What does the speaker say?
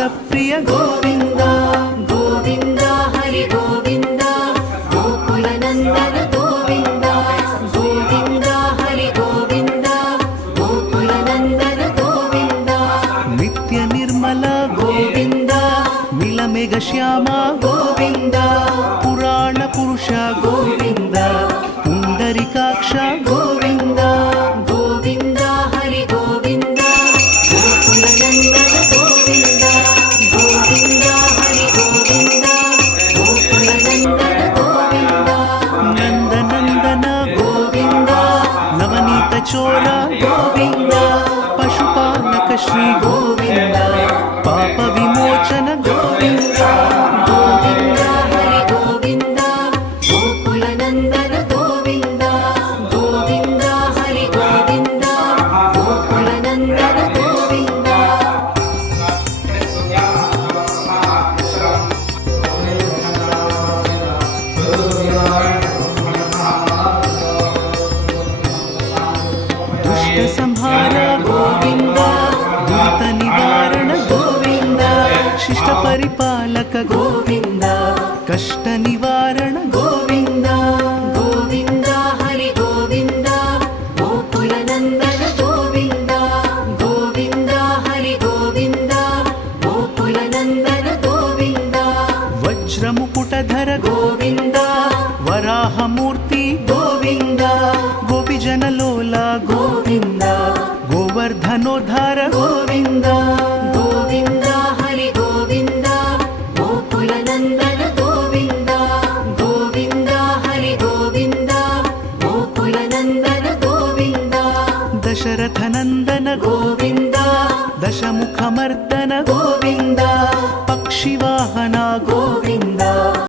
भक्तप्रिय गोविन्द गोविन्द हरि गोविन्द गोकुलनन्दन गोविन्द गोविन्द हरि गोविन्द गोकुलनन्दन गोविन्द नित्य निर्मल गोविन्द नीलमेघ श्यामा गोविन्द पुराण पुरुष गोविन्द पुण्डरीकाक्ष गोविन्द गोविन्द हरि गोविन्द गोकुलनन्दन गोविन्द गोविन्द हरि गोविन्द गोकुलनन्दन गोविन्द नन्दनन्दन गोविन्द नवनीत चोर गोविन्द पशुपालक श्री गोविन्द पाप विमोचन गोविन्द गोविन्द हरि गोविन्द गोकुलनन्दन गोविन्द गोविन्द हरि गोविन्द गोकुलनन्दन गोविन्द दुष्ट संहार गोविन्द दुरित निवारण गोविन्द शिष्ट परिपालक गोविन्द कष्ट निवारण गोविन्द गोविन्द हरि गोविन्द गोकुलनन्दन गोविन्द गोविन्द हरि गोविन्द गोकुलनन्दन गोविन्द वज्रमुकुटधर गोविन्द वराहमूर्ति गोविन्द गोपीजनलोला गोविन्द गोवर्धनोद्धार गोविन्द गोविन्द हरि गोविन्द गोकुलनन्दन गोविन्द गोविन्द हरि गोविन्द गोकुलनन्दन गोविन्द दशरथनन्दन गोविन्द दश